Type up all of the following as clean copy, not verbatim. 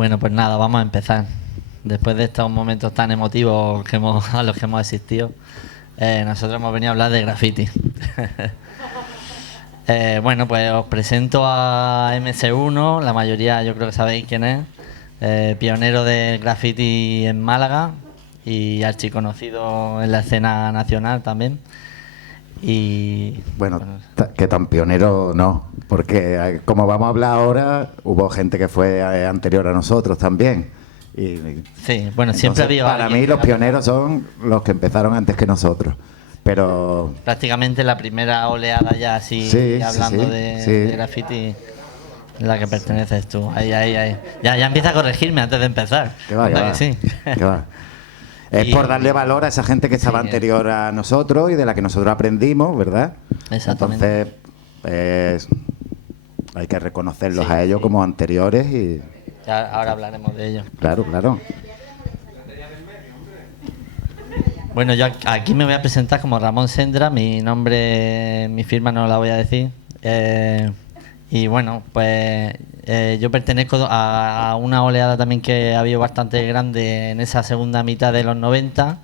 Bueno, pues nada, vamos a empezar. Después de estos momentos tan emotivos a los que hemos asistido, nosotros hemos venido a hablar de graffiti. Bueno, pues os presento a MC1, la mayoría yo creo que sabéis quién es, pionero de graffiti en Málaga y archiconocido en la escena nacional también. Y bueno, que tan pionero no, porque como vamos a hablar ahora, hubo gente que fue anterior a nosotros también. Y, sí, bueno, siempre ha habido. Para mí los pioneros son los que empezaron antes que nosotros. Pero prácticamente la primera oleada ya así, sí, hablando sí, de graffiti, la que perteneces tú. Ahí. Ya empieza a corregirme antes de empezar. Que va. Sí. Que va. Es por darle valor a esa gente que estaba anterior a nosotros y de la que nosotros aprendimos, ¿verdad? Exactamente. Entonces, hay que reconocerlos a ellos como anteriores y... Ya, ahora hablaremos de ellos. Claro. Bueno, yo aquí me voy a presentar como Ramón Sendra, mi nombre, mi firma no la voy a decir. Y bueno, pues yo pertenezco a una oleada también que ha habido bastante grande en esa segunda mitad de los 90,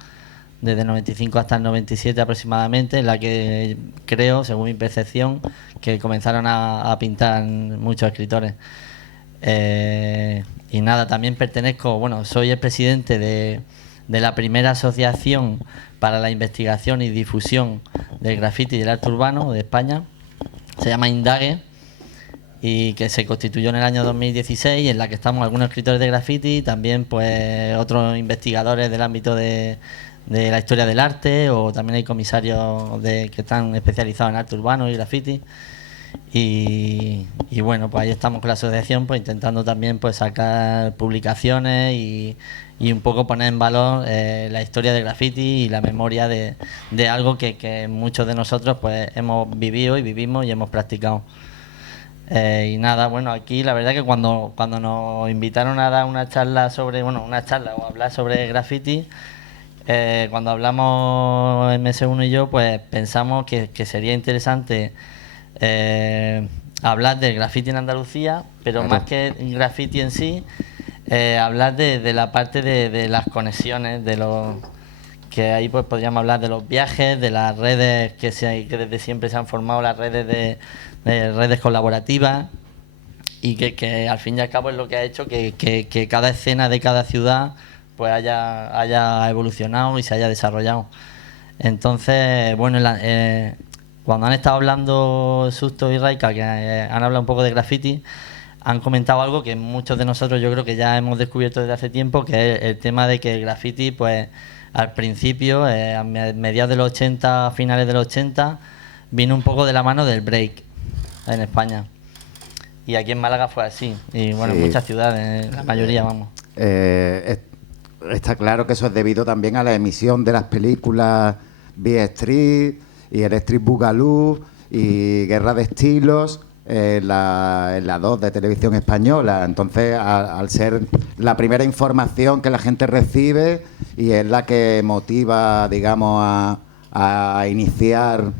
desde el 95 hasta el 97 aproximadamente, en la que creo, según mi percepción, que comenzaron a pintar muchos escritores. Y nada, también pertenezco, bueno, soy el presidente de la primera asociación para la investigación y difusión del graffiti y del arte urbano de España. Se llama Indague, y que se constituyó en el año 2016, en la que estamos algunos escritores de graffiti, también pues otros investigadores del ámbito de la historia del arte, o también hay comisarios que están especializados en arte urbano y graffiti. Y bueno, pues ahí estamos con la asociación, pues intentando también pues sacar publicaciones y un poco poner en valor la historia del graffiti y la memoria de algo que muchos de nosotros pues hemos vivido y vivimos y hemos practicado. Y nada, bueno, aquí la verdad que cuando nos invitaron a dar una charla o hablar sobre graffiti, cuando hablamos MS1 y yo, pues pensamos que sería interesante hablar del graffiti en Andalucía, pero más que graffiti en sí, hablar de la parte de las conexiones, que ahí pues podríamos hablar de los viajes, de las redes que desde siempre se han formado, las redes de redes colaborativas, y que al fin y al cabo es lo que ha hecho que cada escena de cada ciudad pues haya evolucionado y se haya desarrollado. Entonces, bueno, cuando han estado hablando Susto y Raika, que han hablado un poco de graffiti, han comentado algo que muchos de nosotros yo creo que ya hemos descubierto desde hace tiempo, que es el tema de que el graffiti, pues al principio, a mediados de los 80, finales de los 80, vino un poco de la mano del break en España. Y aquí en Málaga fue así. Y bueno, en muchas ciudades, la mayoría, vamos. Está claro que eso es debido también a la emisión de las películas B-Street y el Street Boogaloo y Guerra de Estilos en la 2 de Televisión Española. Entonces, al ser la primera información que la gente recibe y es la que motiva, digamos, a iniciar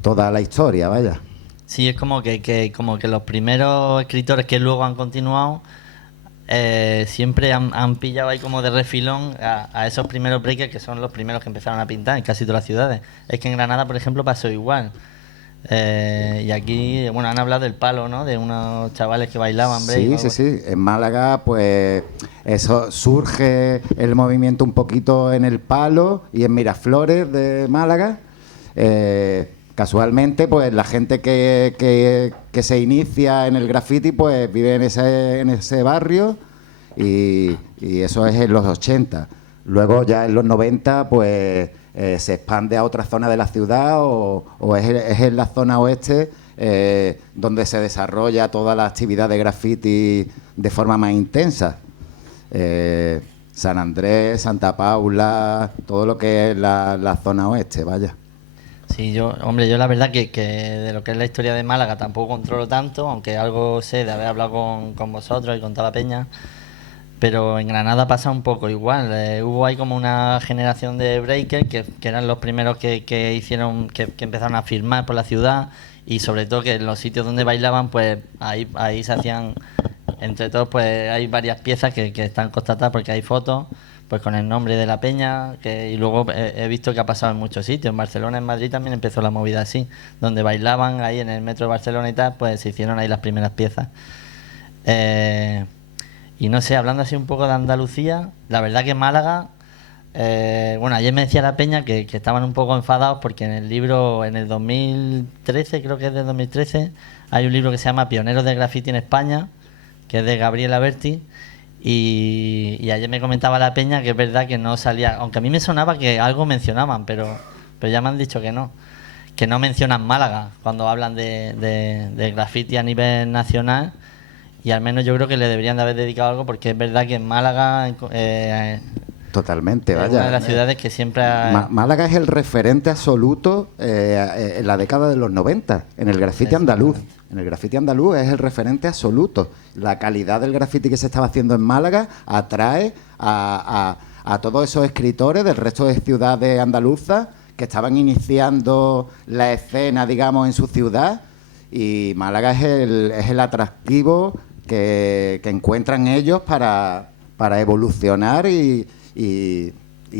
toda la historia, vaya. Sí, es como que los primeros escritores que luego han continuado siempre han pillado ahí como de refilón a esos primeros breakers, que son los primeros que empezaron a pintar en casi todas las ciudades. Es que en Granada, por ejemplo, pasó igual. Y aquí, bueno, han hablado del palo, ¿no? De unos chavales que bailaban break. Sí. En Málaga, pues eso surge el movimiento un poquito en el palo y en Miraflores de Málaga. Casualmente, pues la gente que se inicia en el graffiti, pues vive en ese barrio y eso es en los 80. Luego ya en los 90, pues se expande a otra zona de la ciudad o es en la zona oeste donde se desarrolla toda la actividad de graffiti de forma más intensa. San Andrés, Santa Paula, todo lo que es la zona oeste, vaya. Sí, yo la verdad que de lo que es la historia de Málaga tampoco controlo tanto, aunque algo sé de haber hablado con vosotros y con toda la peña. Pero en Granada pasa un poco igual. Hubo ahí como una generación de breakers que eran los primeros que hicieron, que empezaron a firmar por la ciudad, y sobre todo que en los sitios donde bailaban, pues ahí se hacían entre todos pues hay varias piezas que están constatadas porque hay fotos pues con el nombre de la peña, y luego he visto que ha pasado en muchos sitios. En Barcelona, en Madrid también empezó la movida así, donde bailaban ahí en el metro de Barcelona y tal, pues se hicieron ahí las primeras piezas. Y no sé, hablando así un poco de Andalucía, la verdad que Málaga, bueno, ayer me decía la peña que estaban un poco enfadados porque en el libro, en el 2013, creo que es del 2013, hay un libro que se llama Pioneros del Graffiti en España, que es de Gabriela Berti, y ayer me comentaba la peña que es verdad que no salía, aunque a mí me sonaba que algo mencionaban, pero ya me han dicho que no mencionan Málaga cuando hablan de graffiti a nivel nacional, y al menos yo creo que le deberían de haber dedicado algo, porque es verdad que en Málaga totalmente, es vaya. una de las ciudades que siempre Málaga es el referente absoluto en la década de los 90, en el grafiti andaluz. En el grafiti andaluz es el referente absoluto. La calidad del grafiti que se estaba haciendo en Málaga atrae a todos esos escritores del resto de ciudades andaluzas que estaban iniciando la escena, digamos, en su ciudad. Y Málaga es el atractivo que encuentran ellos para evolucionar y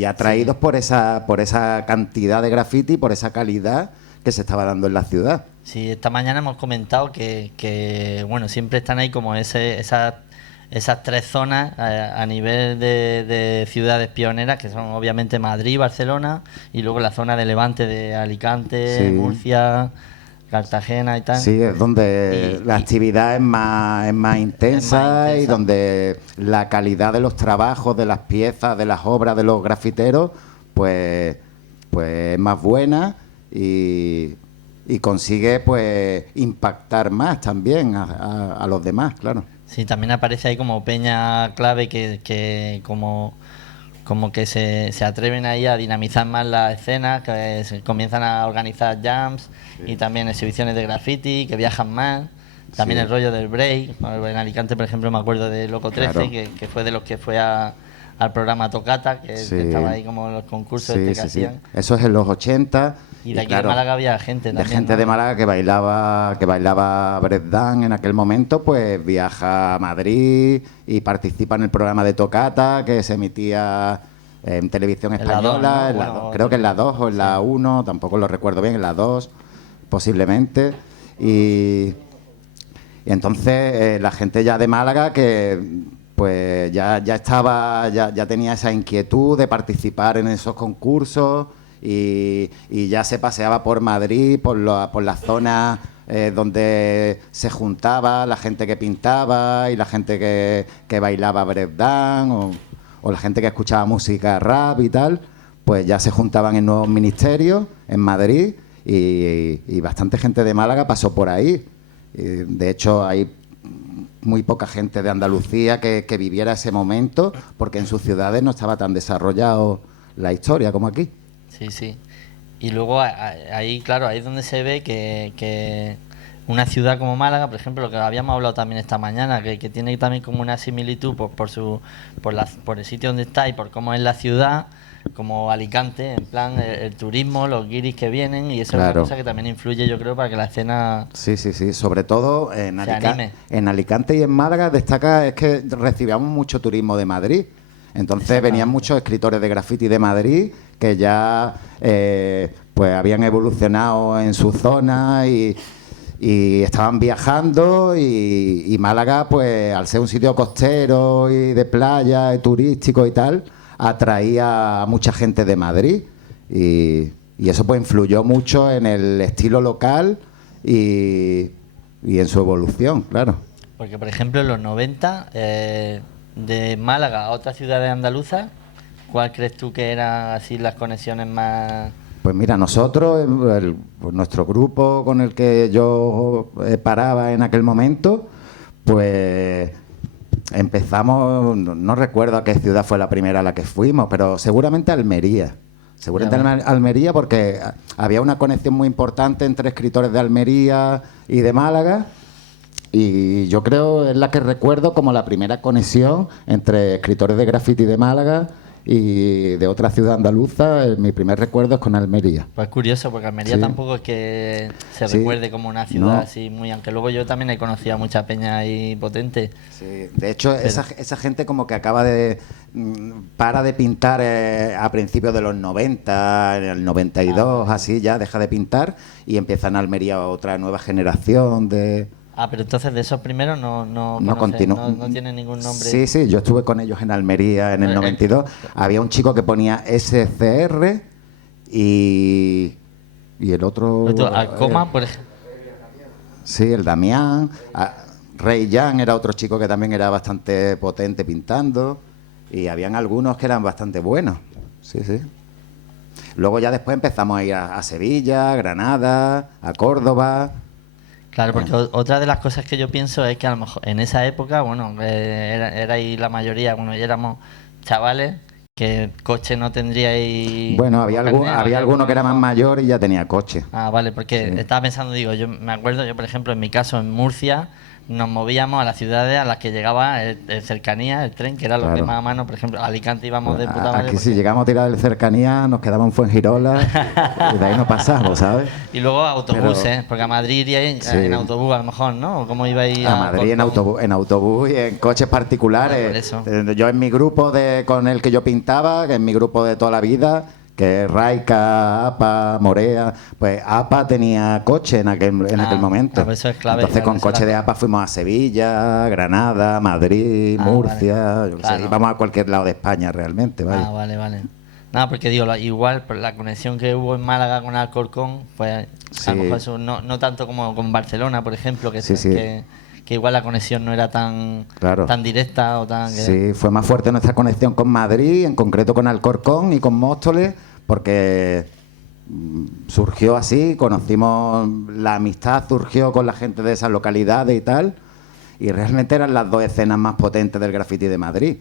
atraídos por esa cantidad de graffiti, por esa calidad que se estaba dando en la ciudad. Sí, esta mañana hemos comentado que bueno, siempre están ahí como esas tres zonas a nivel de ciudades pioneras, que son obviamente Madrid, Barcelona, y luego la zona de Levante de Alicante, Sí. Murcia, Cartagena y tal. Sí, es donde la actividad es más intensa y donde la calidad de los trabajos, de las piezas, de las obras de los grafiteros, pues es más buena y consigue pues impactar más también a los demás, claro. Sí, también aparece ahí como peña clave que como que se atreven ahí a dinamizar más la escena, que se comienzan a organizar jams y también exhibiciones de graffiti, que viajan más. También el rollo del break. En Alicante, por ejemplo, me acuerdo de Loco 13, Claro. que fue de los que fue al programa Tocata, que estaba ahí como en los concursos que hacían. Eso es en los 80. Y de aquí de Málaga había gente también. De gente, ¿no?, de Málaga que bailaba breakdance en aquel momento, pues viaja a Madrid y participa en el programa de Tocata que se emitía en televisión española, creo que en la 2 o en la 1, tampoco lo recuerdo bien, en la 2 posiblemente. Y entonces la gente ya de Málaga que pues ya tenía esa inquietud de participar en esos concursos y ya se paseaba por Madrid, por las zonas donde se juntaba la gente que pintaba y la gente que bailaba breakdance o la gente que escuchaba música rap y tal, pues ya se juntaban en nuevos ministerios en Madrid y bastante gente de Málaga pasó por ahí. De hecho, hay muy poca gente de Andalucía que viviera ese momento porque en sus ciudades no estaba tan desarrollado la historia como aquí. Sí, sí. Y luego ahí, claro, ahí es donde se ve que una ciudad como Málaga, por ejemplo, lo que habíamos hablado también esta mañana, que tiene también como una similitud por el sitio donde está y por cómo es la ciudad, como Alicante, en plan el turismo, los guiris que vienen, y eso es una cosa que también influye, yo creo, para que la escena sí, sobre todo en Alicante y en Málaga destaca es que recibíamos mucho turismo de Madrid. Entonces venían muchos escritores de graffiti de Madrid que ya pues habían evolucionado en su zona y estaban viajando y Málaga, pues al ser un sitio costero y de playa y turístico y tal, atraía a mucha gente de Madrid y eso pues influyó mucho en el estilo local y en su evolución, claro. Porque, por ejemplo, en los 90, de Málaga a otras ciudades andaluzas, ¿cuál crees tú que eran así las conexiones más...? Pues mira, nosotros, nuestro grupo con el que yo paraba en aquel momento, pues empezamos, no recuerdo a qué ciudad fue la primera a la que fuimos, pero seguramente Almería. Almería porque había una conexión muy importante entre escritores de Almería y de Málaga. Y yo creo es la que recuerdo como la primera conexión entre escritores de graffiti de Málaga y de otra ciudad andaluza, mi primer recuerdo es con Almería. Pues curioso, porque Almería Sí. tampoco es que se Sí. recuerde como una ciudad No. así muy... Aunque luego yo también he conocido a mucha peña ahí potente. Sí, de hecho, esa gente como que acaba de... para de pintar a principios de los 90, en el 92, así ya deja de pintar y empieza en Almería otra nueva generación de... Ah, pero entonces de esos primeros no continúa. no tienen ningún nombre. Sí, sí, yo estuve con ellos en Almería en el 92. Había un chico que ponía SCR y el otro... Alcoma, por ejemplo. Sí, el Damián. Rey Jan era otro chico que también era bastante potente pintando. Y habían algunos que eran bastante buenos. Sí, sí. Luego ya después empezamos a ir a Sevilla, a Granada, a Córdoba. Claro, porque otra de las cosas que yo pienso es que a lo mejor en esa época, bueno, era ahí la mayoría, bueno, ya éramos chavales, que coche no tendríais... Bueno, había alguno que era más no. mayor y ya tenía coche. Ah, vale, porque Sí. estaba pensando, digo, yo me acuerdo, yo por ejemplo, en mi caso, en Murcia, nos movíamos a las ciudades a las que llegaba el cercanía, el tren, que era lo que Claro. más a mano, por ejemplo, a Alicante íbamos de puta madre. Aquí si porque- llegamos a tirar de cercanía nos quedamos en Fuengirola y de ahí no pasamos, ¿sabes? Y luego autobuses, Pero- porque a Madrid iríais Sí. en autobús a lo mejor, ¿no? ¿O ¿Cómo ibais A Madrid en autobús y en coches particulares. Por eso. Yo en mi grupo con el que yo pintaba, que es mi grupo de toda la vida, que es Raika, APA, Morea, pues APA tenía coche en aquel momento. pues eso es clave, Entonces claro, con eso coche era- de APA fuimos a Sevilla, Granada, Madrid, Ah, Murcia, vale. yo qué sé, Claro. íbamos a cualquier lado de España realmente, vaya. Ah, vale, vale. Nada, porque digo, igual por la conexión que hubo en Málaga con Alcorcón, pues a Sí. lo mejor eso no tanto como con Barcelona, por ejemplo, que, Sí, sí. que igual la conexión no era tan, Claro. tan directa o tan... Sí, fue más fuerte nuestra conexión con Madrid, en concreto con Alcorcón y con Móstoles, porque surgió así, conocimos, la amistad surgió con la gente de esas localidades y tal, y realmente eran las dos escenas más potentes del graffiti de Madrid,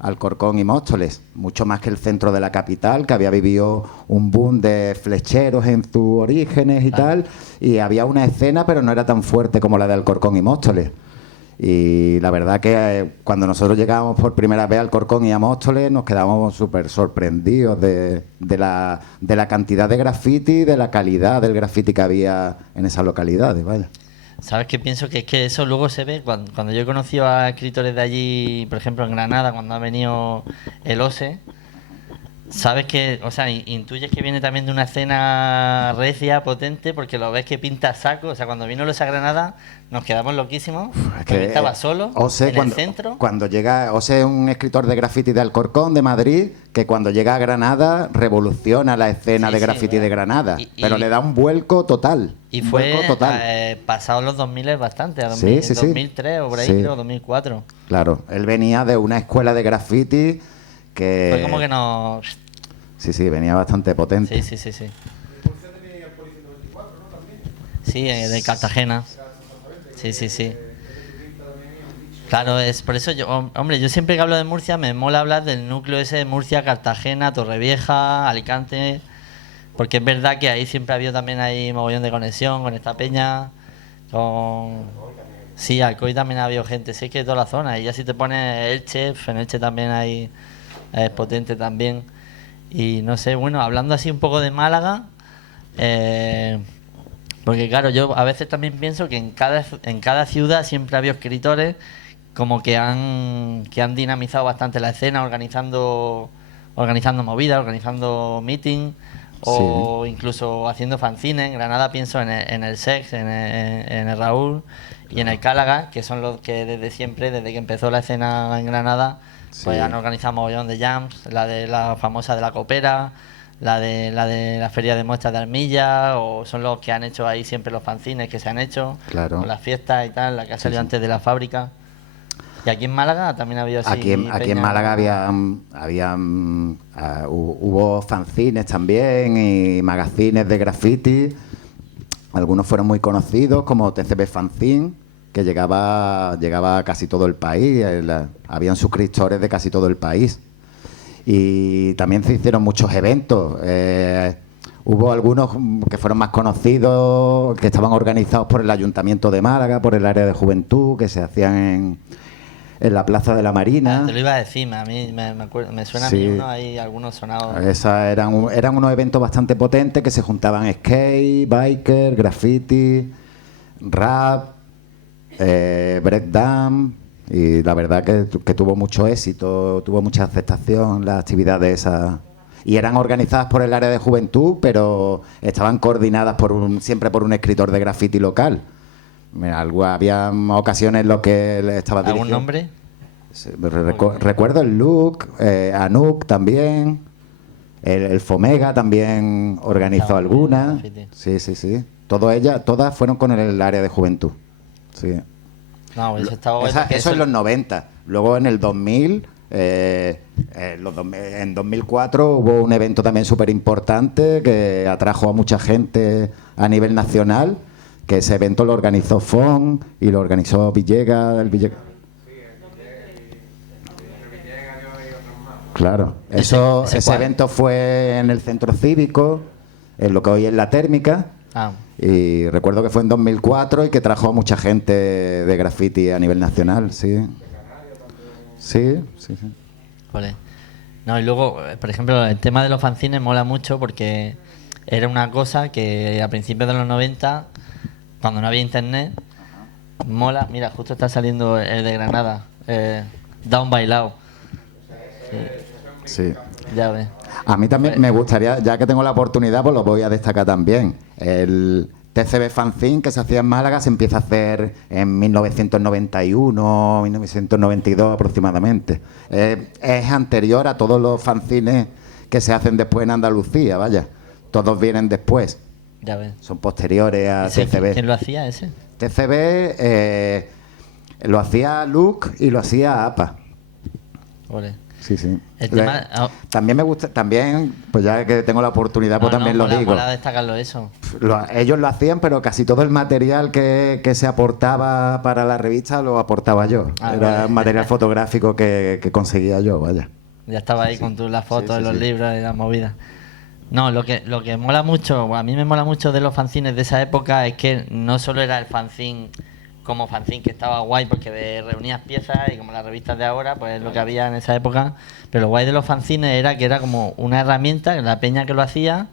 Alcorcón y Móstoles, mucho más que el centro de la capital, que había vivido un boom de flecheros en sus orígenes y tal, y había una escena, pero no era tan fuerte como la de Alcorcón y Móstoles. Y la verdad que cuando nosotros llegábamos por primera vez al Alcorcón y a Móstoles nos quedábamos súper sorprendidos de la cantidad de graffiti, de la calidad del graffiti que había en esas localidades, vaya. ¿Sabes qué pienso? Que es que eso luego se ve cuando yo he conocido a escritores de allí, por ejemplo en Granada, cuando ha venido el OSE, sabes que, o sea, intuyes que viene también de una escena recia, potente, porque lo ves que pinta saco. O sea, cuando vino los a Granada nos quedamos loquísimos, porque estaba solo Ose, en el centro. Cuando llega, Ose es un escritor de graffiti de Alcorcón, de Madrid, que cuando llega a Granada revoluciona la escena Sí, de sí, graffiti de Granada, y- pero le da un vuelco total. Y un fue vuelco total. pasado los 2000 es bastante, a Sí, sí, sí. 2003 o por ahí, Sí. creo, 2004. Claro, él venía de una escuela de graffiti que... Fue como que nos... Sí, sí, venía bastante potente. Sí. Sí, de Cartagena. Sí. Claro, es por eso hombre, yo siempre que hablo de Murcia me mola hablar del núcleo ese de Murcia, Cartagena, Torrevieja, Alicante, porque es verdad que ahí siempre ha habido también ahí mogollón de conexión con esta peña, con... Sí, Alcoy también ha habido gente, sí, es que toda la zona, y ya si te pones Elche, en Elche también hay, es potente también, y no sé, bueno, hablando así un poco de Málaga, porque claro, yo a veces también pienso que en cada ciudad siempre ha habido escritores como que han dinamizado bastante la escena, organizando movidas, organizando meetings o incluso haciendo fanzines. En Granada pienso en el Sex, en el Raúl y en el Cálaga, que son los que desde siempre, desde que empezó la escena en Granada, pues Sí. han organizado mogollón de jams, la de la famosa de la Copera, la de la feria de muestras de Armilla, o son los que han hecho ahí siempre los fanzines que se han hecho, Claro. con las fiestas y tal, la que ha salido sí. antes de la fábrica. Y aquí en Málaga también ha habido así. Aquí en peña. Málaga hubo fanzines también y magazines de graffiti. Algunos fueron muy conocidos, como TCP Fanzine, que llegaba a casi todo el país. Habían suscriptores de casi todo el país. Y también se hicieron muchos eventos. Hubo algunos que fueron más conocidos, que estaban organizados por el Ayuntamiento de Málaga, por el área de juventud, que se hacían en la Plaza de la Marina. Te lo iba a decir, a mí me suena a mí uno, hay algunos sonados. Eran unos eventos bastante potentes que se juntaban skate, biker, graffiti, rap, breakdance, y la verdad que tuvo mucho éxito, tuvo mucha aceptación las actividades esas. Y eran organizadas por el área de juventud, pero estaban coordinadas siempre por un escritor de graffiti local. Mira, había ocasiones en las que él estaba dirigiendo. ¿Algún nombre? Sí, recuerdo el Luke, Anuk también, el Fomega también organizó algunas. Sí. Todas fueron con el área de juventud. Sí. No, pues estaba eso en los 90. Luego en el 2000, en 2004 hubo un evento también súper importante que atrajo a mucha gente a nivel nacional, que ese evento lo organizó FON y lo organizó Villegas. Claro, ese evento fue en el centro cívico, en lo que hoy es la térmica. Y recuerdo que fue en 2004 y que trajo a mucha gente de graffiti a nivel nacional, sí. Sí. Vale. No, y luego, por ejemplo, el tema de los fanzines mola mucho porque era una cosa que a principios de los 90, cuando no había internet, mola. Mira, justo está saliendo el de Granada, Down Bailao. Sí. Ya ves. A mí también me gustaría, ya que tengo la oportunidad, pues lo voy a destacar también. El TCB Fanzine que se hacía en Málaga se empieza a hacer en 1991, 1992 aproximadamente. Es anterior a todos los fanzines que se hacen después en Andalucía, vaya. Todos vienen después. Ya ves. Son posteriores a TCB. ¿Quién lo hacía ese? TCB lo hacía Luke y lo hacía APA. Ole. Sí. El tema, también me gusta, pues ya que tengo la oportunidad, pues también lo digo. Mola destacarlo eso. Ellos lo hacían, pero casi todo el material que se aportaba para la revista lo aportaba yo. Era material fotográfico que conseguía yo, vaya. Ya estaba ahí con las fotos de los libros y las movidas. No, lo que mola mucho, a mí me mola mucho de los fanzines de esa época es que no solo era el fanzine como fanzine, que estaba guay porque reunías piezas y como las revistas de ahora, pues es lo que había en esa época, pero lo guay de los fanzines era que era como una herramienta, que la peña que lo hacía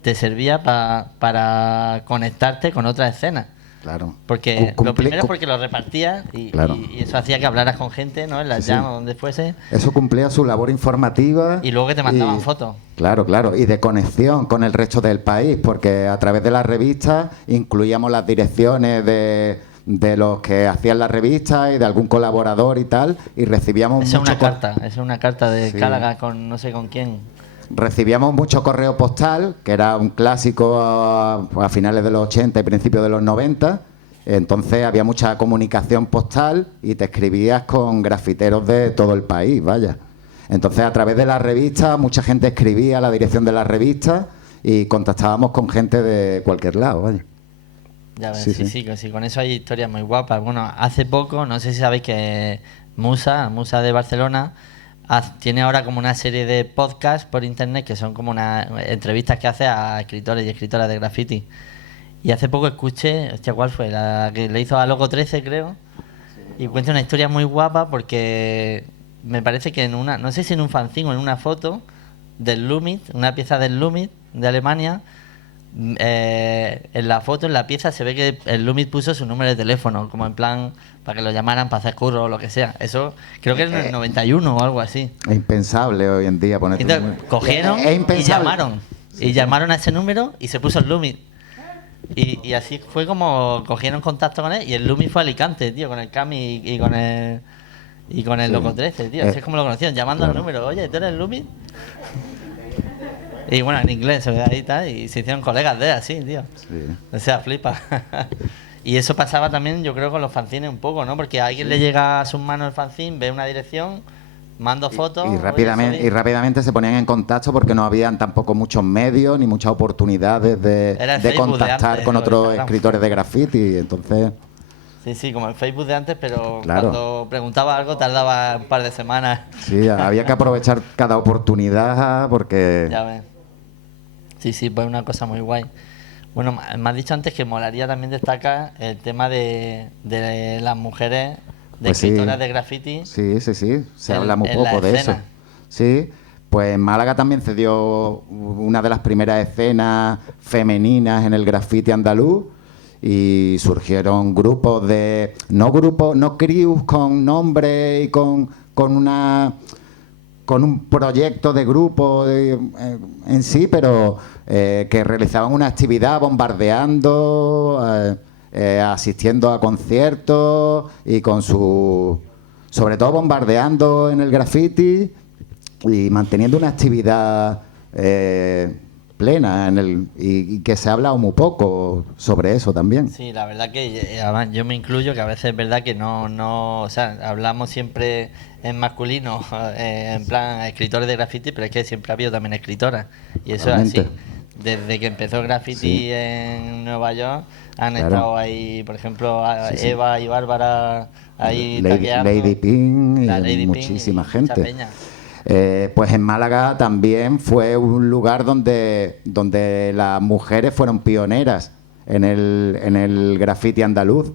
te servía para conectarte con otras escenas. Claro. Porque lo primero es porque lo repartías y eso hacía que hablaras con gente, ¿no? En las llamas, donde fuese. Eso cumplía su labor informativa. Y luego que te mandaban fotos. Claro. Y de conexión con el resto del país, porque a través de las revistas incluíamos las direcciones de los que hacían la revista y de algún colaborador y tal, y recibíamos esa es una carta de Cálaga con no sé con quién. Recibíamos mucho correo postal, que era un clásico a finales de los 80 y principios de los 90. Entonces había mucha comunicación postal y te escribías con grafiteros de todo el país, vaya. Entonces a través de la revista mucha gente escribía a la dirección de la revista y contactábamos con gente de cualquier lado, vaya. Ya ves, sí, con eso hay historias muy guapas. Bueno, hace poco, no sé si sabéis que Musa de Barcelona, tiene ahora como una serie de podcasts por internet que son como unas entrevistas que hace a escritores y escritoras de graffiti. Y hace poco escuché, hostia, ¿cuál fue? La que le hizo a Loco 13, creo. Y cuenta una historia muy guapa porque me parece que no sé si en un fanzine o en una foto del Lumit, una pieza del Lumit de Alemania, en la foto, en la pieza, se ve que el Lumit puso su número de teléfono, como en plan para que lo llamaran para hacer curro o lo que sea. Eso creo que es en el 91 o algo así. Es impensable hoy en día poner. Entonces, cogieron y llamaron. Y llamaron a ese número y se puso el Lumit. Y así fue como cogieron contacto con él. Y el Lumit fue a Alicante, tío, con el Cami y con el Loco 13, tío. Así es como lo conocieron, llamando al número. Oye, ¿tú eres el Lumit? Y bueno, en inglés, ahí tal, y se hicieron colegas de él, así, tío. Sí. O sea, flipa. Y eso pasaba también, yo creo, con los fanzines un poco, ¿no? Porque a alguien le llega a sus manos el fanzine, ve una dirección, mando fotos... Y rápidamente se ponían en contacto porque no habían tampoco muchos medios ni muchas oportunidades de contactar con otros escritores de graffiti, entonces... Sí, como el Facebook de antes, pero cuando preguntaba algo tardaba un par de semanas. Sí, había que aprovechar cada oportunidad porque... Ya ves. Sí, pues una cosa muy guay. Bueno, me has dicho antes que molaría también destacar el tema de las mujeres de Pues sí. escritoras de graffiti. Sí, sí, sí. Se En- habla muy en la poco de eso. escena. Sí. Pues en Málaga también se dio una de las primeras escenas femeninas en el graffiti andaluz y surgieron grupos no crews con nombre y con un proyecto de grupo en sí, pero que realizaban una actividad bombardeando, asistiendo a conciertos y sobre todo bombardeando en el graffiti y manteniendo una actividad plena y que se ha hablado muy poco sobre eso también. Sí, la verdad que además yo me incluyo, que a veces es verdad que o sea, hablamos siempre en masculino, en plan escritores de graffiti, pero es que siempre ha habido también escritoras, y eso es así. Totalmente. Desde que empezó el graffiti Sí. en Nueva York, han Claro. estado ahí, por ejemplo, Sí, sí. Eva y Bárbara ahí Lady, taqueando. Lady Pink y La Lady Pink muchísima y mucha gente. peña. Pues en Málaga también fue un lugar donde las mujeres fueron pioneras en el graffiti andaluz.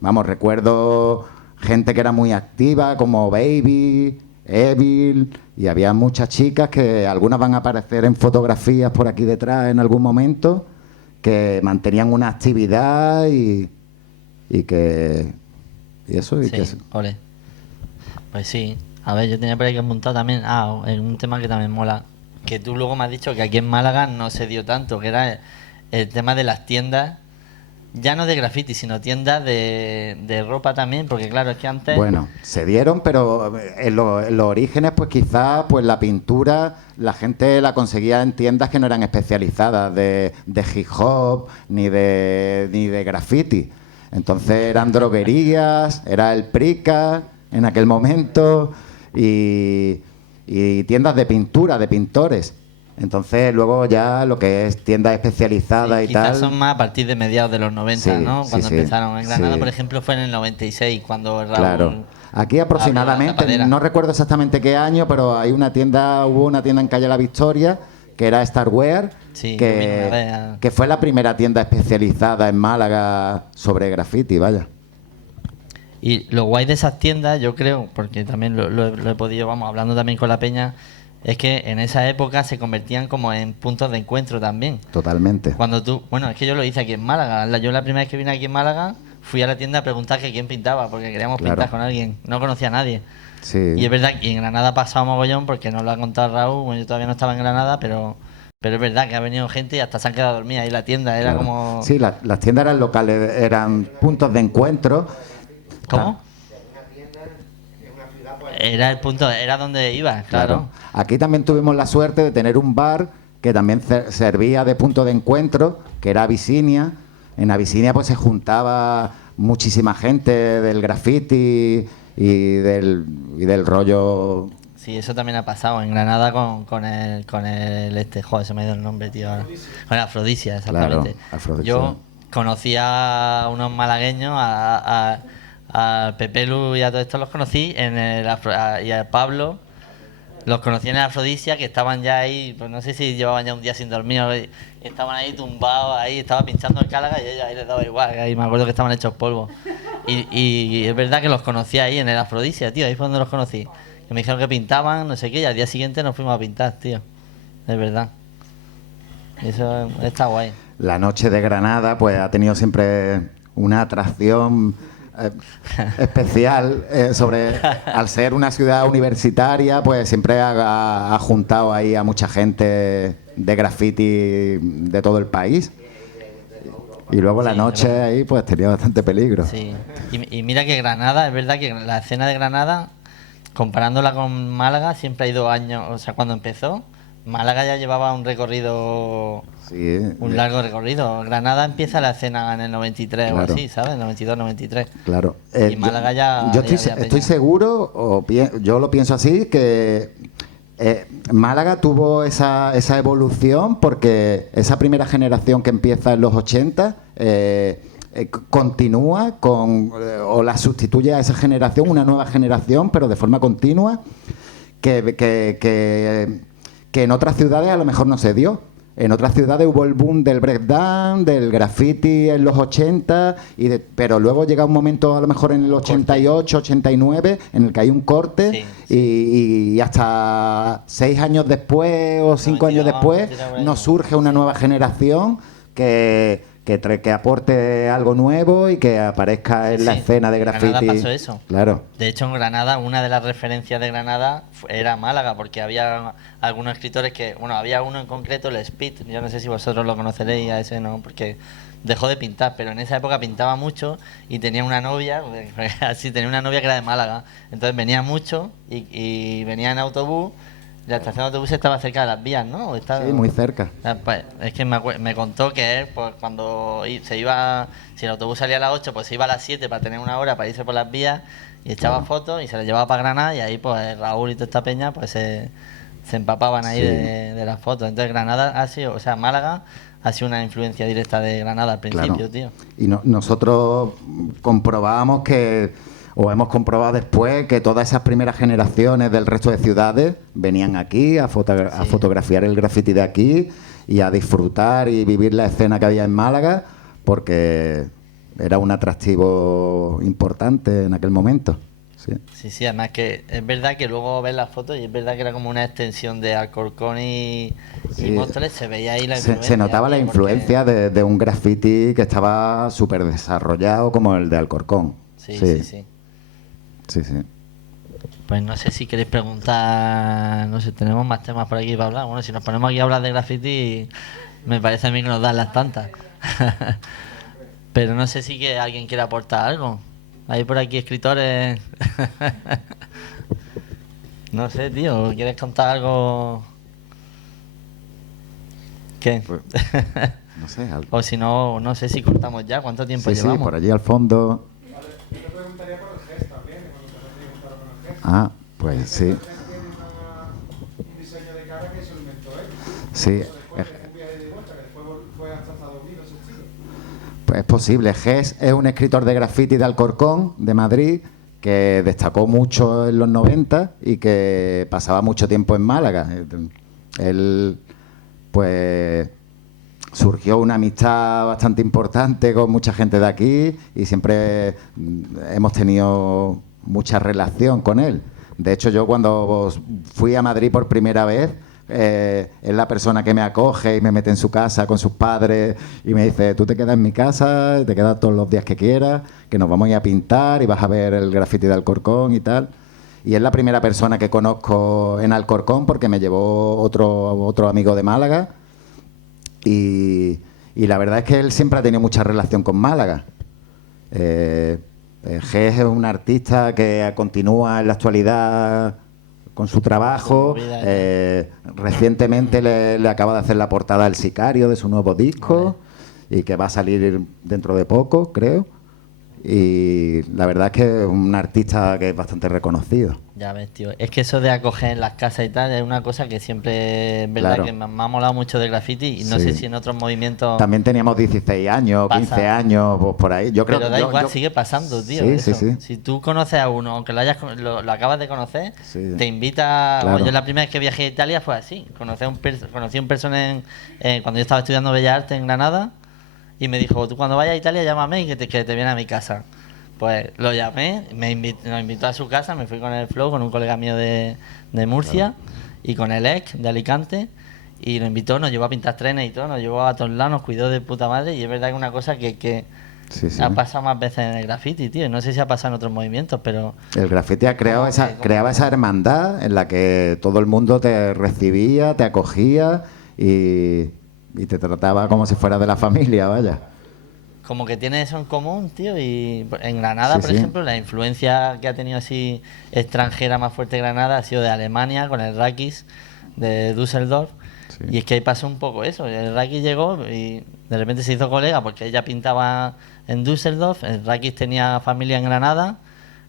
Recuerdo gente que era muy activa, como Baby, Evil, y había muchas chicas que algunas van a aparecer en fotografías por aquí detrás en algún momento, que mantenían una actividad y eso. Sí, ole. Pues sí. A ver, yo tenía por ahí que apuntar también. En un tema que también mola. Que tú luego me has dicho que aquí en Málaga no se dio tanto, que era el tema de las tiendas. Ya no de graffiti, sino tiendas de ropa también, porque claro, es que antes... Bueno, se dieron, pero en los orígenes, pues quizás pues la pintura la gente la conseguía en tiendas que no eran especializadas de hip hop ni de graffiti. Entonces eran droguerías, era el Prica en aquel momento y tiendas de pintura, de pintores. Entonces luego ya lo que es tiendas especializadas y quizás tal. son más a partir de mediados de los 90, Sí, ¿no? sí, Cuando sí, empezaron. En Granada, sí. por ejemplo, fue en el 96, cuando Raúl... Claro. Aquí aproximadamente, abrió la tapadera. no recuerdo exactamente qué año, pero hubo una tienda en Calle La Victoria que era Starwear, Sí, yo vine una vez que fue la primera tienda especializada en Málaga sobre graffiti, vaya. Y lo guay de esas tiendas, yo creo, porque también lo he podido, vamos, hablando también con la peña, es que en esa época se convertían como en puntos de encuentro también. Totalmente. Cuando bueno, es que yo lo hice aquí en Málaga. Yo la primera vez que vine aquí en Málaga fui a la tienda a preguntar que quién pintaba, porque queríamos Claro. pintar con alguien. No conocía a nadie. Sí. Y es verdad que en Granada ha pasado mogollón, porque nos lo ha contado Raúl. Bueno, yo todavía no estaba en Granada, pero es verdad que ha venido gente y hasta se han quedado dormidas ahí en la tienda. Era Claro. como... Sí, las tiendas eran locales, eran puntos de encuentro. ¿Cómo? Era el punto, era donde iba, claro. Aquí también tuvimos la suerte de tener un bar que también servía de punto de encuentro, que era Abisinia. En Abisinia pues se juntaba muchísima gente del graffiti y del rollo. Sí, eso también ha pasado en Granada con el joder, se me ha ido el nombre, tío. Ahora. Con Afrodisia, exactamente. Claro, Afrodisia. Yo conocí a unos malagueños, a Pepe Lu y a todos estos los conocí y a Pablo los conocí en el Afrodisia, que estaban ya ahí, pues no sé si llevaban ya un día sin dormir, estaban ahí tumbados, ahí estaba pinchando el cálaga y ellos ahí les daba igual, ahí me acuerdo que estaban hechos polvo. Y es verdad que los conocí ahí en el Afrodisia, tío, ahí fue donde los conocí. Que me dijeron que pintaban, no sé qué, y al día siguiente nos fuimos a pintar, tío. Es verdad. Eso está guay. La noche de Granada pues ha tenido siempre una atracción especial al ser una ciudad universitaria, pues siempre ha juntado ahí a mucha gente de graffiti de todo el país. Y luego la noche ahí pues tenía bastante peligro. Sí. Y mira que Granada, es verdad que la escena de Granada, comparándola con Málaga, siempre ha ido años, o sea, cuando empezó, Málaga ya llevaba un recorrido, Sí, un largo recorrido. Granada empieza la escena en el 93 Claro. o así, ¿sabes? 92, 93. claro. Y Málaga ya... Yo ya estoy, había estoy peña. seguro, yo lo pienso así, que Málaga tuvo esa evolución porque esa primera generación que empieza en los 80 continúa o la sustituye a esa generación, una nueva generación, pero de forma continua, que en otras ciudades a lo mejor no se dio. en otras ciudades hubo el boom del breakdance, del graffiti en los 80, pero luego llega un momento, a lo mejor en el 88, 89, en el que hay un corte y hasta 6 años después o 5 años después nos surge una nueva generación que aporte algo nuevo y que aparezca en la escena de graffiti. En Granada pasó eso. Claro. De hecho, en Granada, una de las referencias de Granada era Málaga, porque había algunos escritores que... Bueno, había uno en concreto, el Speed, yo no sé si vosotros lo conoceréis, a ese no, porque dejó de pintar, pero en esa época pintaba mucho y tenía una novia, así, tenía una novia que era de Málaga. Entonces venía mucho y venía en autobús. La estación de autobús estaba cerca de las vías, ¿no? Sí, muy cerca. Pues, es que me contó que él, pues, cuando se iba, si el autobús salía a las 8, pues se iba a las 7 para tener una hora para irse por las vías y echaba fotos y se las llevaba para Granada y ahí pues Raúl y toda esta peña pues se empapaban ahí de las fotos. Entonces Granada ha sido, o sea, Málaga ha sido una influencia directa de Granada al principio, tío. Y nosotros comprobamos o hemos comprobado después que todas esas primeras generaciones del resto de ciudades venían aquí a fotografiar el graffiti de aquí y a disfrutar y vivir la escena que había en Málaga, porque era un atractivo importante en aquel momento. Sí, además que es verdad que luego ves las fotos y es verdad que era como una extensión de Alcorcón y Móstoles, se veía ahí la influencia. Se notaba la influencia de un graffiti que estaba súper desarrollado como el de Alcorcón. Sí. Pues no sé si queréis preguntar, no sé, tenemos más temas por aquí para hablar. Bueno, si nos ponemos aquí a hablar de graffiti, me parece a mí que nos dan las tantas. Pero no sé si que alguien quiere aportar algo. Hay por aquí escritores. No sé, tío, ¿quieres contar algo? ¿Qué? Pues, no sé, algo. O si no, no sé si cortamos ya. ¿Cuánto tiempo llevamos? Sí, por allí al fondo. Yo te preguntaría por el GES también, por el GES. Ah, pues sí. Tiene un diseño de cara que se lo inventó él. Sí. Después de un viaje de vuelta, que después fue hasta Estados Unidos ese estilo. Pues es posible. Ges es un escritor de graffiti de Alcorcón, de Madrid, que destacó mucho en los 90 y que pasaba mucho tiempo en Málaga. Él, pues, surgió una amistad bastante importante con mucha gente de aquí y siempre hemos tenido mucha relación con él. De hecho, yo cuando fui a Madrid por primera vez, es la persona que me acoge y me mete en su casa con sus padres y me dice: tú te quedas en mi casa, te quedas todos los días que quieras, que nos vamos a ir a pintar y vas a ver el graffiti de Alcorcón y tal. Y es la primera persona que conozco en Alcorcón porque me llevó otro amigo de Málaga y la verdad es que él siempre ha tenido mucha relación con Málaga. Ges es un artista que continúa en la actualidad con su trabajo. Recientemente le acaba de hacer la portada El Sicario de su nuevo disco y que va a salir dentro de poco, creo. Y la verdad es que es un artista que es bastante reconocido. Ya ves, tío. Es que eso de acoger en las casas y tal es una cosa que siempre es verdad, claro, que me ha molado mucho del graffiti y no sé si en otros movimientos... También teníamos 16 años, 15 años, pues por ahí. Yo creo Pero da igual, sigue pasando, tío. Sí. Si tú conoces a uno, aunque lo acabas de conocer, te invita... Claro. Bueno, yo la primera vez que viajé a Italia fue así. Conocí a un persona cuando yo estaba estudiando Bellas Artes en Granada y me dijo: tú cuando vayas a Italia llámame y que te viene a mi casa. Pues lo llamé, nos invitó a su casa, me fui con el Flow, con un colega mío de Murcia, claro, y con el Ek de Alicante, y nos invitó, nos llevó a pintar trenes y todo, nos llevó a todos lados, nos cuidó de puta madre, y es verdad que es una cosa que ha pasado más veces en el graffiti, tío. No sé si ha pasado en otros movimientos, pero... El graffiti ha creado creaba esa hermandad en la que todo el mundo te recibía, te acogía y te trataba como si fueras de la familia, vaya. Como que tiene eso en común, tío. Y en Granada, por ejemplo, la influencia que ha tenido así extranjera más fuerte Granada ha sido de Alemania, con el Rakis de Düsseldorf. Sí. Y es que ahí pasó un poco eso. El Rakis llegó y de repente se hizo colega porque ella pintaba en Düsseldorf. El Rakis tenía familia en Granada.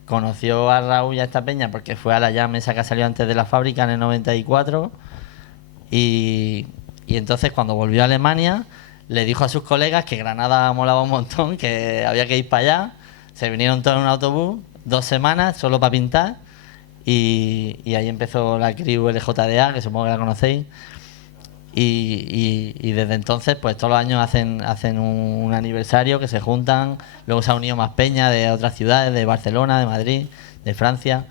Conoció a Raúl y a esta peña porque fue a la Jam esa que salió antes de la fábrica en el 94. Y entonces cuando volvió a Alemania, le dijo a sus colegas que Granada molaba un montón, que había que ir para allá. Se vinieron todos en un autobús, 2 semanas solo para pintar, y ahí empezó la crew LJDA, que supongo que la conocéis. Y desde entonces, pues todos los años hacen un aniversario que se juntan. Luego se ha unido más peña de otras ciudades, de Barcelona, de Madrid, de Francia.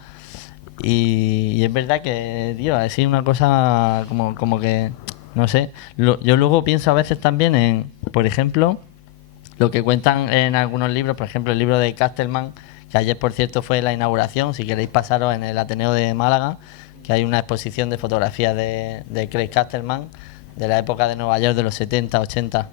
Y es verdad que, tío, ha sido una cosa como que, no sé. Yo luego pienso a veces también en, por ejemplo, lo que cuentan en algunos libros, por ejemplo, el libro de Castellman, que ayer, por cierto, fue la inauguración. Si queréis pasaros en el Ateneo de Málaga, que hay una exposición de fotografías de Craig Castellman, de la época de Nueva York de los 70, 80.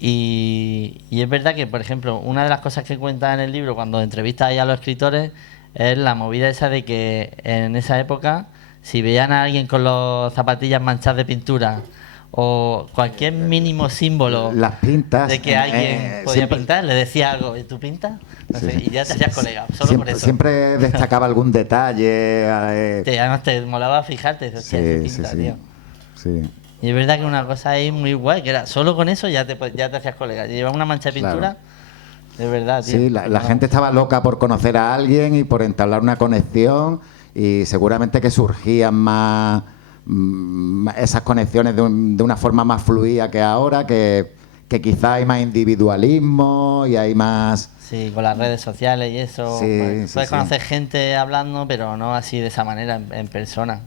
Y es verdad que, por ejemplo, una de las cosas que cuenta en el libro cuando entrevista ahí a los escritores es la movida esa de que en esa época, si veían a alguien con las zapatillas manchadas de pintura o cualquier mínimo símbolo las pintas de que alguien podía siempre, pintar, le decía algo, ¿tú pintas? No sé, y ya te hacías colega, solo siempre, por eso. siempre destacaba algún detalle. Además te molaba fijarte, dices, hostia, ese pinta, tío. Sí. Y es verdad que una cosa ahí muy guay, que era solo con eso ya te hacías colega. Llevaba una mancha de pintura, de verdad, tío. Sí, la gente estaba loca por conocer a alguien y por entablar una conexión, y seguramente que surgían más esas conexiones de una forma más fluida que ahora, que quizá hay más individualismo y hay más... Sí, con las redes sociales y eso. Sí, pues, puedes conocer gente hablando, pero no así de esa manera, en persona.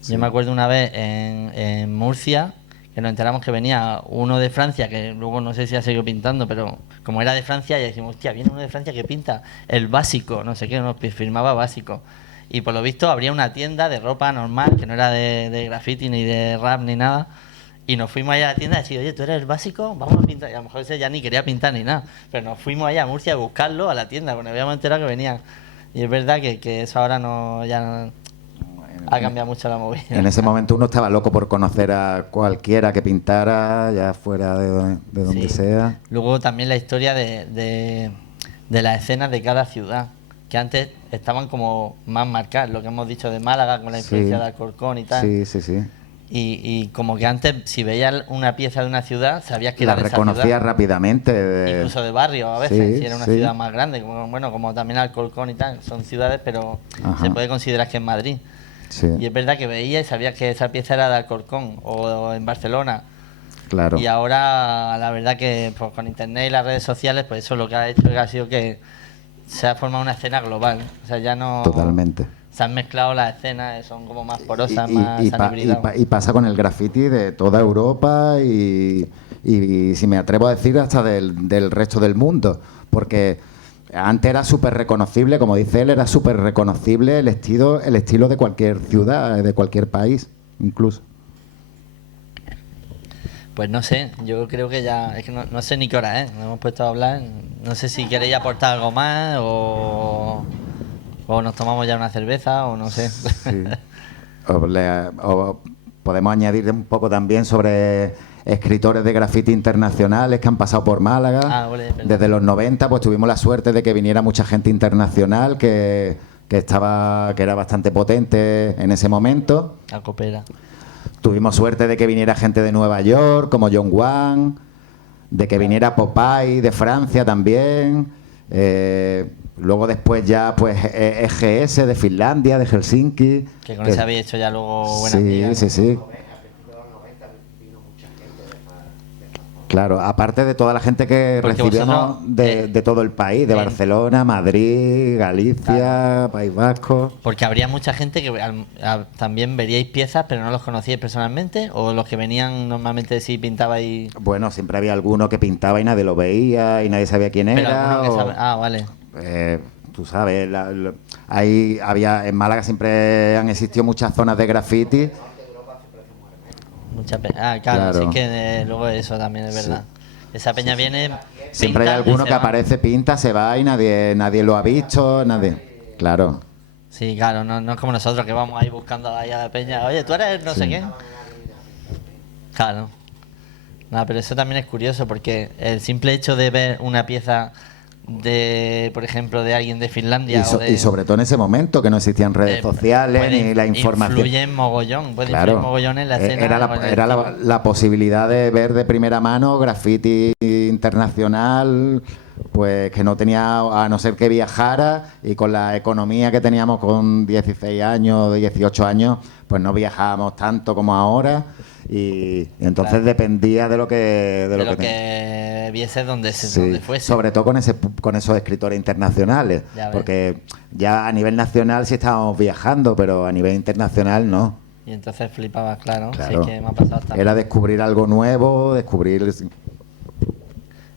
Sí. Yo me acuerdo una vez en Murcia, que nos enteramos que venía uno de Francia, que luego no sé si ha seguido pintando, pero como era de Francia, ya decimos, hostia, viene uno de Francia que pinta el básico, no sé qué, nos firmaba básico. Y por lo visto habría una tienda de ropa normal, que no era de graffiti ni de rap ni nada. Y nos fuimos allá a la tienda y decimos, oye, ¿tú eres el básico? Vamos a pintar. Y a lo mejor ese ya ni quería pintar ni nada. Pero nos fuimos allá a Murcia a buscarlo a la tienda, porque nos habíamos enterado que venía. Y es verdad que eso ahora no ha cambiado mucho la movida. En ese momento uno estaba loco por conocer a cualquiera que pintara, ya fuera de donde sea. Luego también la historia de las escenas de cada ciudad, que antes estaban como más marcadas, lo que hemos dicho de Málaga con la influencia de Alcorcón y tal. Sí. Y como que antes, si veías una pieza de una ciudad, sabías que la era de esa reconocías ciudad. Rápidamente. Incluso de barrio a veces, si era una ciudad más grande, como también Alcorcón y tal, son ciudades, pero se puede considerar que es Madrid. Sí. Y es verdad que veías y sabías que esa pieza era de Alcorcón o en Barcelona. Claro. Y ahora, la verdad que pues, con internet y las redes sociales, pues eso lo que ha hecho ha sido que se ha formado una escena global. O sea, ya no... Totalmente. Se han mezclado las escenas, son como más porosas, más hibridado. Y pasa con el graffiti de toda Europa y si me atrevo a decir, hasta del resto del mundo. Porque antes era súper reconocible, como dice él, era súper reconocible el estilo de cualquier ciudad, de cualquier país, incluso. Pues no sé, yo creo que ya, es que no sé ni qué hora es, nos hemos puesto a hablar, no sé si queréis aportar algo más o nos tomamos ya una cerveza o no sé. Sí. O podemos añadir un poco también sobre escritores de graffiti internacionales que han pasado por Málaga. Desde los 90 pues tuvimos la suerte de que viniera mucha gente internacional que era bastante potente en ese momento. La copera. Tuvimos suerte de que viniera gente de Nueva York, como John Wang, de que viniera Popeye de Francia también. Luego después ya pues EGS de Finlandia, de Helsinki. Que con ese había hecho ya luego buenas amigas. Sí. Claro, aparte de toda la gente que recibimos de todo el país, de Barcelona, Madrid, Galicia, País Vasco. Porque habría mucha gente que también veríais piezas, pero no los conocíais personalmente, o los que venían normalmente sí pintabais. Bueno, siempre había alguno que pintaba y nadie lo veía y nadie sabía quién era. Vale. Tú sabes, en Málaga siempre han existido muchas zonas de graffiti. Claro, sí que luego eso también es verdad. Esa peña viene. Siempre hay alguno que aparece, pinta, se va y nadie lo ha visto, nadie. Claro. Sí, claro, no es como nosotros que vamos ahí buscando ahí a la peña. Oye, tú eres no sé qué. Claro. No, pero eso también es curioso porque el simple hecho de ver una pieza por ejemplo, de alguien de Finlandia y sobre todo en ese momento que no existían redes sociales ni la información. Influye en mogollón, influir mogollón en la escena. Era la posibilidad de ver de primera mano graffiti internacional, pues que no tenía, a no ser que viajara, y con la economía que teníamos con 16 años, 18 años, pues no viajábamos tanto como ahora. y entonces Claro. dependía de lo que de lo ten- que vieses donde Sí, donde fuese. sobre todo con esos escritores internacionales, Ya ves. porque ya a nivel nacional sí estábamos viajando, pero a nivel internacional no. Y entonces flipabas, claro. Claro. Sí, que me ha pasado también. Era descubrir algo nuevo, descubrir,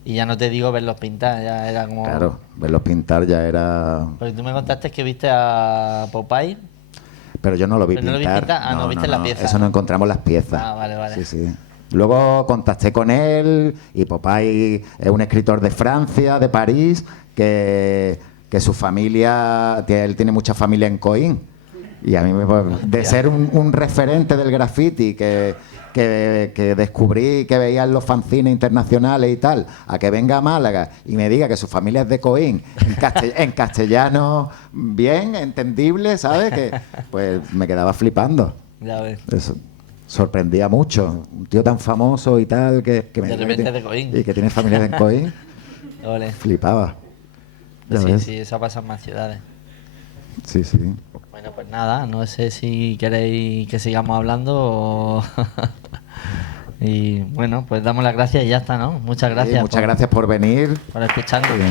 Y ya no te digo verlos pintar, ya era como... claro, verlos pintar ya era. Porque tú me contaste que viste a Popeye. Pero yo no lo vi ¿Pero no lo vi pintar. pintar? Ah, no, viste las piezas, Eso ¿no? no encontramos las piezas. Ah, vale, vale. Sí, sí. Luego contacté con él y Popeye es un escritor de Francia, de París, que su familia, él tiene mucha familia en Coín. Y a mí, de ser un referente del graffiti que descubrí que veía en los fanzines internacionales y tal, a que venga a Málaga y me diga que su familia es de Coín, en castellano bien, entendible, ¿sabes? Que pues me quedaba flipando. Ya ves. Eso sorprendía mucho. Un tío tan famoso y tal que me De diga repente que de Coín. y que tiene familia en Coín, Ole. flipaba. Ya Sí, ves. sí, eso pasa en más ciudades. Sí, sí. Bueno, pues nada, no sé si queréis que sigamos hablando o... Y bueno, pues damos las gracias y ya está, ¿no? Muchas gracias. Muchas gracias por venir. por escucharnos. Sí.